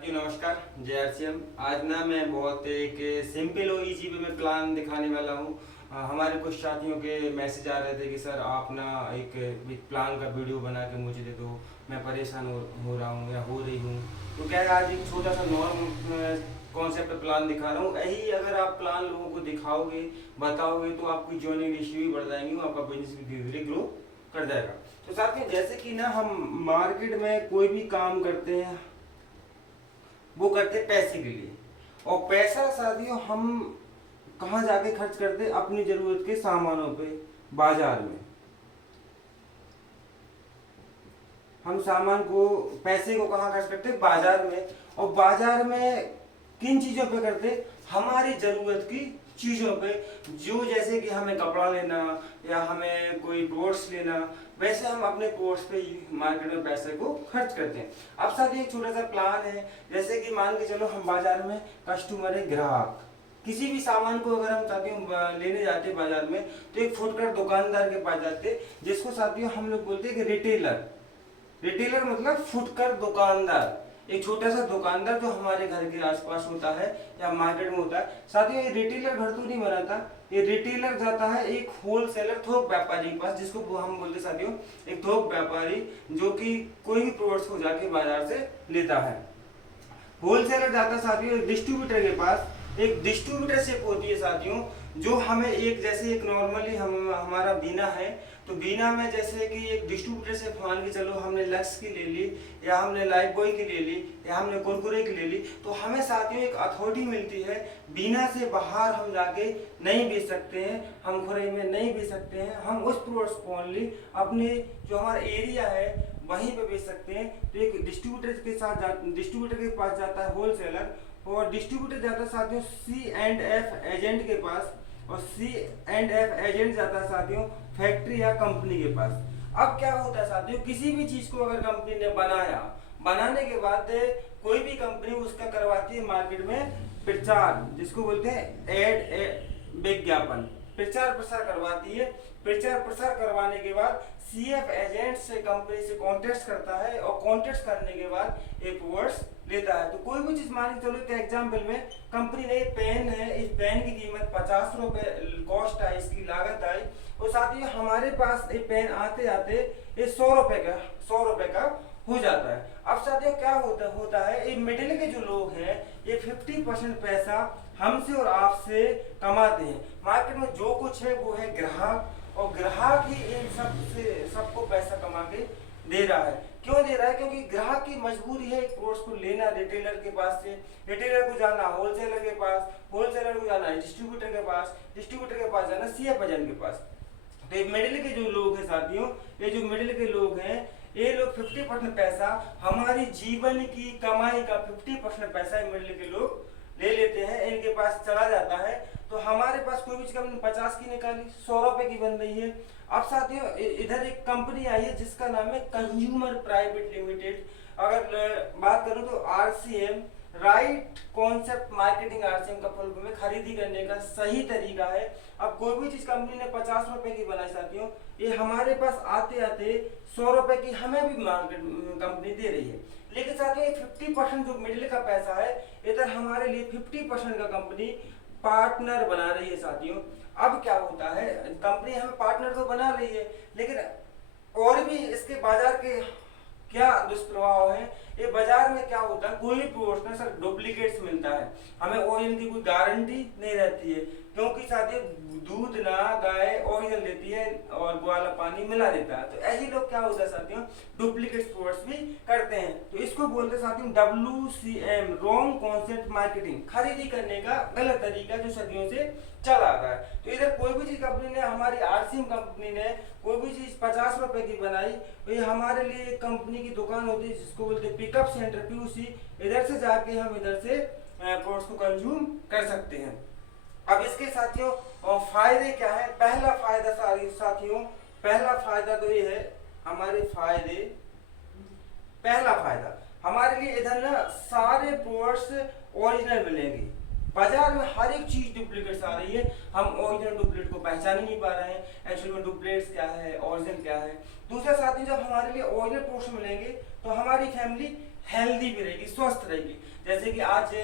साथियों नमस्कार। जय आरसीएम। आज ना मैं बहुत एक सिंपल और इजी वे में प्लान दिखाने वाला हूँ। हमारे कुछ साथियों के मैसेज आ रहे थे कि सर आप ना एक प्लान का वीडियो बना के मुझे दे दो, मैं परेशान हो रहा हूँ या हो रही हूँ। तो क्या है, आज एक छोटा सा नॉर्म कॉन्सेप्ट प्लान दिखा रहा हूँ। यही अगर आप प्लान लोगों को दिखाओगे, बताओगे, तो आपकी ज्वाइनिंग रेशियो भी बढ़ जाएंगी और आपका बिजनेस भी धीरे धीरे ग्रो कर जाएगा। तो साथियों, जैसे कि ना हम मार्केट में कोई भी काम करते हैं वो करते पैसे के लिए, और पैसा साथियों हम कहाँ जाके खर्च करते, अपनी जरूरत के सामानों पे, बाजार में। हम सामान को, पैसे को कहाँ खर्च करते, बाजार में। और बाजार में किन चीजों पे करते, हमारी जरूरत की चीजों पे। जो जैसे कि हमें कपड़ा लेना या हमें कोई कोर्स लेना, वैसे हम अपने कोर्स पे मार्केट में पैसे को खर्च करते हैं। अब साथ ही एक छोटा सा प्लान है। जैसे कि मान के चलो हम बाजार में कस्टमर है, ग्राहक, किसी भी सामान को अगर हम साथियों लेने जाते बाजार में, तो एक फुटकर दुकानदार के पास जाते, जिसको साथियों हम लोग बोलते हैं कि रिटेलर। रिटेलर मतलब फुटकर दुकानदार, एक छोटा सा दुकानदार जो हमारे घर के आसपास होता है या मार्केट में होता है। साथियों, ये रिटेलर घर तो नहीं बनाता, ये रिटेलर जाता है एक होलसेलर, थोक व्यापारी के पास, जिसको हम बोलते हैं साथियों एक थोक व्यापारी, जो कि कोई भी प्रोडक्ट्स को जाके बाजार से लेता है। होलसेलर जाता है साथियों एक डिस्ट्रीब्यूटर के पास। एक डिस्ट्रीब्यूटरशिप होती है साथियों, जो हमें एक, जैसे एक नॉर्मली हम हमारा बीना है, तो बीना में जैसे कि एक डिस्ट्रीब्यूटरशिप मान के चलो हमने लक्स की ले ली, या हमने लाइफ बॉय की ले ली, या हमने कुरकुरे की ले ली, तो हमें साथियों एक अथॉरिटी मिलती है। बीना से बाहर हम जाके नहीं बेच सकते हैं, हम खुरई में नहीं बेच सकते हैं। हम उस प्रोडक्ट्स को ओनली अपने जो हमारा एरिया है वहीं पे बेच सकते हैं। तो एक डिस्ट्रीब्यूटर के साथ डिस्ट्रीब्यूटर के पास जाता है होलसेलर, और डिस्ट्रीब्यूटर जाता है साथियों C&F एजेंट के पास, और C&F एजेंट जाता है साथियों फैक्ट्री या कंपनी के पास। अब क्या होता है साथियों, किसी भी चीज को अगर कंपनी ने बनाया, बनाने के बाद कोई भी कंपनी उसका करवाती है मार्केट में प्रचार, जिसको बोलते हैं विज्ञापन, प्रचार प्रसार करवाती है। प्रचार प्रसार करवाने के बाद CF एजेंट से कंपनी से कॉन्टेक्ट करता है, और कॉन्टेक्ट करने के बाद एक वर्ड्स लेता है। तो कोई भी चीज मान के चलो कि एग्जाम्पल में कंपनी ने पेन है, इस पेन की कीमत 50 रुपए कॉस्ट है, इसकी लागत आई, और साथ ही हमारे पास ये पेन आते आते ये 100 रुपए का हो जाता है। अब साथियों क्या होता है, ये मिडिल के जो लोग हैं ये 50% पैसा हमसे और आपसे कमाते हैं। मार्केट में जो कुछ है वो है ग्राहक, और ग्राहक ही इन सबको पैसा कमा के दे रहा है। क्यों दे रहा है, क्योंकि ग्राहक की मजबूरी है एक प्रोडक्ट को लेना रिटेलर के पास से, रिटेलर को जाना होलसेलर के पास, होलसेलर को जाना डिस्ट्रीब्यूटर के पास, डिस्ट्रीब्यूटर के पास जाना CF एजेंट के पास। तो ये मिडिल के जो लोग हैं साथियों, ये जो मिडिल के लोग हैं, ये लोग 50% पैसा, हमारी जीवन की कमाई का 50% पैसा मिडिल के लोग ले लेते हैं, इनके पास चला जाता है। तो हमारे पास कोई भी चीज हमने 50 की निकाली, 100 रुपए की बन रही है। अब साथियों इधर एक कंपनी आई है जिसका नाम है कंज्यूमर प्राइवेट लिमिटेड। अगर बात करूं तो RCM, right concept marketing, RCM का फुल फॉर्म में खरीदी करने का सही तरीका है। अब कोई भी चीज कंपनी ने 50 रुपए की बनाई साथियों, ये हमारे पास आते आते 100 रुपए की हमें भी मार्केट कंपनी दे रही है। लेकिन साथियों 50% जो मिडिल का पैसा है, इधर हमारे लिए 50% का कंपनी पार्टनर बना रही है साथियों। अब क्या होता है, कंपनी हमें पार्टनर तो बना रही है, लेकिन और भी इसके बाजार के क्या दुष्प्रभाव है। ये बाजार में क्या होता है, कोई भी प्रोडक्ट में सर डुप्लीकेट्स मिलता है, हमें ओरिजिनल की कोई गारंटी नहीं रहती है, क्योंकि साथियों दूध ना गाय ओरिजिनल देती है और ग्वाला पानी मिला देता है। तो ऐसे लोग क्या होता है साथियों, डुप्लीकेट प्रोडक्ट्स भी करते हैं। तो इसको बोलते हैं साथियों WCM, रॉन्ग कॉन्सेप्ट मार्केटिंग, खरीदी करने का गलत तरीका जो सदियों से चला आ रहा है। तो इधर कोई भी चीज कंपनी ने, हमारी RCM कंपनी ने कोई भी चीज 50 रुपए की बनाई, तो ये हमारे लिए एक कंपनी की दुकान होती है जिसको बोलते हैं पिकअप सेंटर PUC। इधर से जाके हम इधर से प्रोडक्ट्स को कंज्यूम कर सकते हैं। अब इसके साथियों फायदे क्या है, पहला फायदा साथियों, पहला फायदा तो ये है हमारे फायदे। पहला फायदा हमारे लिए इधर ना सारे प्रोडक्ट्स ओरिजिनल मिलेंगे। बाजार में हर एक चीज डुप्लीकेट्स आ रही है, हम ओरिजिनल डुप्लीकेट को पहचान ही नहीं पा रहे हैं, एक्चुअली में डुप्लीकेट्स क्या है, ओरिजिनल क्या है। दूसरा साथी, जब हमारे लिए ओरिजिनल प्रोडक्ट्स मिलेंगे तो हमारी फैमिली हेल्दी भी रहेगी, स्वस्थ रहेगी। जैसे कि आज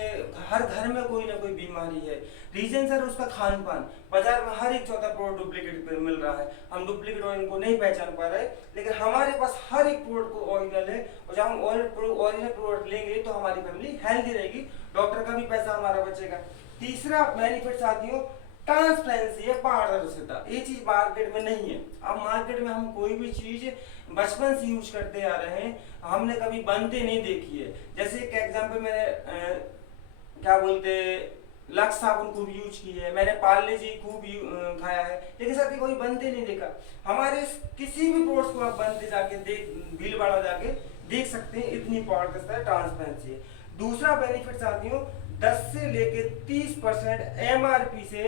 हर घर में कोई ना कोई बीमारी है, रीजन सर उसका खान पान। बाजार में हर एक चौथा प्रोडक्ट डुप्लीकेट मिल रहा है, हम डुप्लीकेट ऑयल को नहीं पहचान पा रहे, लेकिन हमारे पास हर एक प्रोडक्ट को ओरिजिनल है, और जब हम ओरिजिनल प्रोडक्ट लेंगे तो हमारी फैमिली हेल्दी रहेगी, डॉक्टर का भी पैसा हमारा बचेगा। तीसरा बेनिफिट साथियों ट्रांसपेरेंसी है, पारदर्शिता। ये चीज मार्केट में नहीं है। अब मार्केट में हम कोई भी चीज बचपन से यूज करते आ रहे हैं, हमने कभी बनते नहीं देखी है। जैसे एक एग्जांपल मैंने क्या बोलते लक्स साबुन खूब यूज की है, मैंने पार्ले जी खूब खाया है, लेकिन साथ कोई बनते नहीं देखा। हमारे किसी भी प्रोडक्ट्स को आप बनते जाके देख, भीड़ भाड़ जाके देख सकते हैं, इतनी पारदर्शिता ट्रांसपेरेंसी है। दूसरा बेनिफिट साथियों 10 से लेके 30% एमआरपी से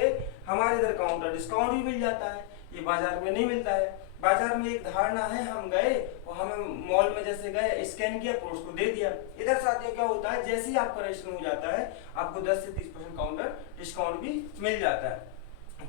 हमारे इधर काउंटर डिस्काउंट भी मिल जाता है, ये बाजार में नहीं मिलता है। बाजार में एक धारणा है, हम गए और हमें मॉल में जैसे गए, स्कैन किया, प्रोडक्ट को दे दिया। इधर साथियों क्या होता है, जैसे ही आपका रजिस्ट्रेशन हो जाता है आपको 10 से 30% काउंटर डिस्काउंट भी मिल जाता है।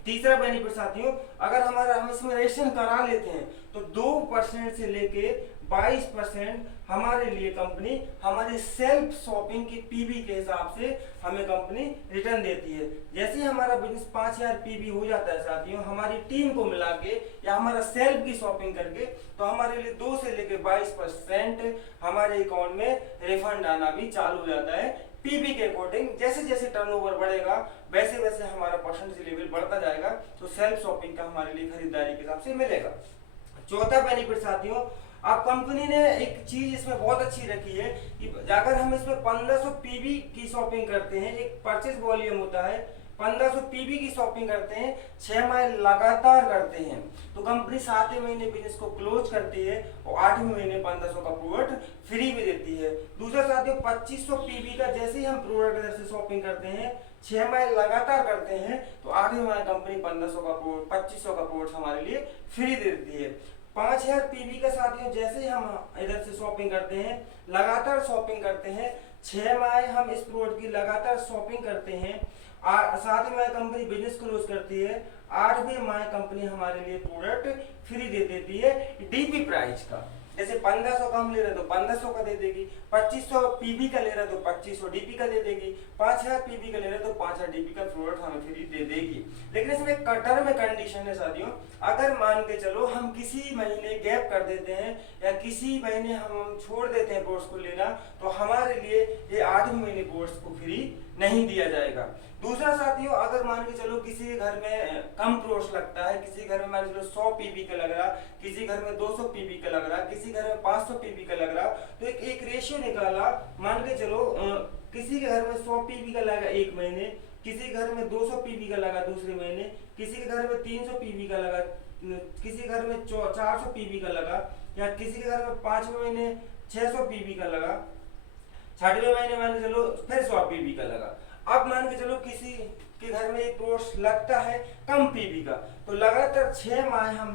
तीसरा बेनिफिट साथियों, अगर हम इसमें रजिस्ट्रेशन करा लेते हैं तो 2% से लेके 22% हमारे लिए कंपनी हमारे सेल्फ शॉपिंग की पीवी के हिसाब से हमें कंपनी रिटर्न देती है। जैसे ही हमारा बिजनेस 5000 पीवी हो जाता है साथियों, हमारी टीम को मिला के या हमारा सेल्फ की शॉपिंग करके, तो हमारे लिए 2 से लेके 22% हमारे अकाउंट में रिफंड आना भी चालू हो जाता है पीवी के अकॉर्डिंग। जैसे जैसे टर्नओवर बढ़ेगा वैसे वैसे हमारा परसेंटेज लेवल बढ़ता जाएगा, तो सेल्फ शॉपिंग का हमारे लिए खरीदारी के हिसाब से मिलेगा। चौथा बेनिफिट साथियों, आप कंपनी ने एक चीज इसमें बहुत अच्छी रखी है कि अगर हम इसमें 1500 पीवी की शॉपिंग करते हैं, एक परचेज वॉल्यूम होता है, 1500 पीवी की शॉपिंग करते हैं, 6 माह लगातार करते हैं, तो कंपनी 7वें महीने बिजनेस को क्लोज करती है और 8वें महीने 1500 का प्रोडक्ट फ्री भी देती है। दूसरा साथियों 2500 पीवी का जैसे ही हम प्रोडक्ट इधर से शॉपिंग करते हैं, 6 माह लगातार करते हैं, तो 8वें माह कंपनी 1500 का प्रोडक्ट 2500 का प्रोडक्ट हमारे लिए फ्री दे देती है। 5000 पीवी का साथियों जैसे ही हम इधर से शॉपिंग करते हैं, लगातार शॉपिंग करते हैं, 6 माह हम इस प्रोडक्ट की लगातार शॉपिंग करते हैं, 7वें माह कंपनी बिजनेस क्लोज करती है, 8वें माह कंपनी हमारे लिए प्रोडक्ट फ्री दे देती है डीपी प्राइस का। जैसे 1500 का हम ले रहे तो 1500 का दे देगी, 2500 पीवी का ले रहे तो 2500 डीपी का दे देगी, 5000 पीवी का ले रहे तो 5000 डीपी का प्रोडक्ट हमें फ्री दे देगी। लेकिन इसमें टर्म में कंडीशन है साथियों, अगर मान के चलो हम किसी महीने गैप कर देते हैं या किसी महीने हम छोड़ देते हैं प्रोडक्ट्स को लेना, तो हमारे लिए ये 8वें महीने प्रोडक्ट्स को फ्री नहीं दिया जाएगा। दूसरा साथियों, अगर मान के चलो किसी के घर में कम प्रोडक्ट्स लगता है, किसी घर में मान के चलो 100 पीवी का लग रहा, किसी घर में 200 पीवी का लग रहा, किसी घर में 500 पीवी का लग रहा, तो एक रेशियो निकाला, मान के चलो किसी के घर में 100 पीवी का लगा एक महीने, किसी के घर में 200 पीवी का लगा दूसरे महीने, किसी के घर में 300 पीवी का लगा, किसी घर में 400 पीवी का लगा, या किसी के घर में 5वें महीने 600 पीवी का लगा, 6वें महीने मान के चलो फिर 100 पीवी का लगा। अब मान के चलो किसी के घर में एक प्रोडक्ट लगता है कम पीवी का, तो लगातार 6 माह हम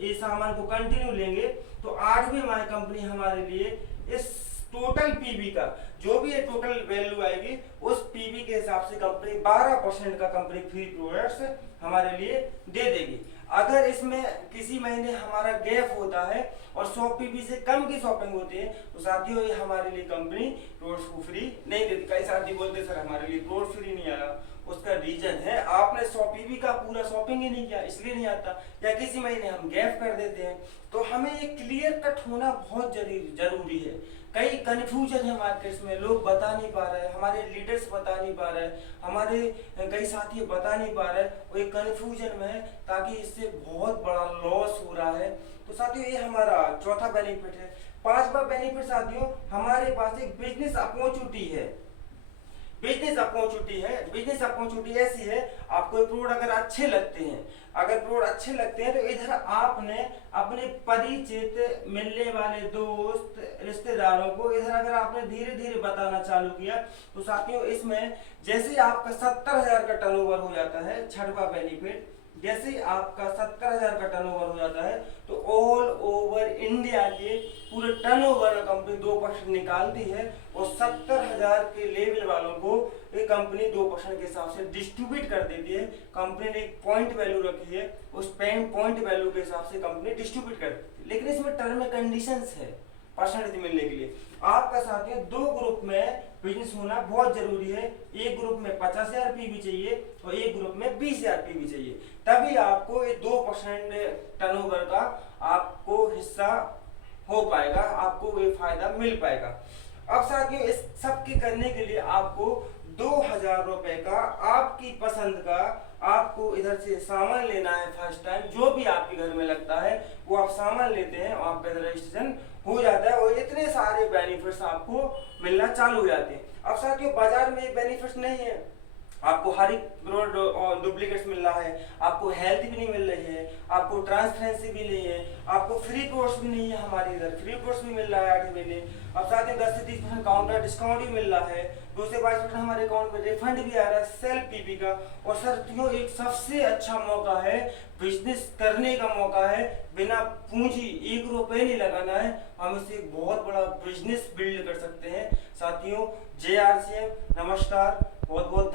ये सामान को कंटिन्यू लेंगे, तो 8वें माह कंपनी हमारे लिए इस टोटल पीवी का जो भी टोटल वैल्यू आएगी उस पीवी के हिसाब से कंपनी 12% का कंपनी फ्री प्रोडक्ट्स हमारे लिए दे देगी। अगर इसमें किसी महीने हमारा गैप होता है और 100 पीवी से कम की शॉपिंग होती है, तो साथियों ये हमारे लिए कंपनी प्रोडक्ट्स को फ्री नहीं देती। कई साथी बोलते सर हमारे लिए प्रोडक्ट फ्री नहीं आया, उसका रीजन है आपने 100 पीवी का पूरा शॉपिंग ही नहीं किया इसलिए नहीं आता, या किसी महीने हम गैप कर देते हैं। तो हमें ये क्लियर कट होना बहुत जरूरी है। कई कंफ्यूजन है मार्केट्स में, लोग बता नहीं पा रहे, हमारे लीडर्स बता नहीं पा रहे, हमारे कई साथी बता नहीं पा रहे, वो एक कंफ्यूजन में है, ताकि इससे बहुत बड़ा लॉस हो रहा है। तो साथियों ये हमारा चौथा बेनिफिट है। 5वां बेनिफिट साथियों, हमारे पास एक बिजनेस अपॉर्चुनिटी है। बिजनेस अपॉर्चुनिटी ऐसी है, आपको प्रोडक्ट अगर अच्छे लगते हैं, तो इधर आपने अपने परिचित मिलने वाले दोस्त रिश्तेदारों को इधर अगर आपने धीरे धीरे बताना चालू किया, तो साथियों इसमें जैसे आपका 70,000 का टर्नओवर हो जाता है, 6वां बेनिफिट, जैसे ही आपका 70,000 का टर्नओवर हो जाता है, तो ऑल ओवर इंडिया के पूरे टर्नओवर का कंपनी 2% निकालती है, और 70,000 के लेवल वालों को ये कंपनी 2% के हिसाब से डिस्ट्रीब्यूट कर देती है। कंपनी ने एक पॉइंट वैल्यू रखी है, उस पॉइंट वैल्यू के हिसाब से कंपनी डिस्ट्रीब्यूट करती है। लेकिन इसमें टर्म एंड कंडीशंस है, परसेंटेज मिलने के लिए आपका साथियों 2 ग्रुप में बिजनेस होना बहुत जरूरी है। एक ग्रुप में 50,000 पीवी चाहिए और एक ग्रुप में 20,000 पीवी चाहिए, तभी आपको ये 2% टर्नओवर का आपको हिस्सा हो पाएगा, आपको ये फायदा मिल पाएगा। अब साथियों इस सब के करने के लिए आपको 2,000 रुपए का आपकी पसंद का आपको इधर से सामान लेना है। फर्स्ट टाइम जो भी आपके घर में लगता है वो आप सामान लेते हैं और आपका रजिस्ट्रेशन हो जाता है और इतने सारे बेनिफिट्स आपको मिलना चालू हो जाते हैं। अब साथियों बाजार में ये बेनिफिट्स नहीं है, आपको हर एक डुप्लीकेट्स मिल रहा है, आपको हेल्थ भी नहीं मिल रही है, आपको ट्रांसपेरेंसी भी नहीं है, आपको फ्री कोर्स भी नहीं है, हमारे इधर फ्री कोर्स भी मिल रहा है 8 महीने। अब साथ ही 10 से 30% काउंटर डिस्काउंट भी मिल रहा है, 2 से 22% हमारे अकाउंट में रिफंड भी आ रहा है सेल्फ पीपी का। और साथियों एक सबसे अच्छा मौका है, बिजनेस करने का मौका है, बिना पूंजी 1 रुपए नहीं लगाना है, हम इससे एक बहुत बड़ा बिजनेस बिल्ड कर सकते हैं। साथियों JRCM नमस्कार, बहुत बहुत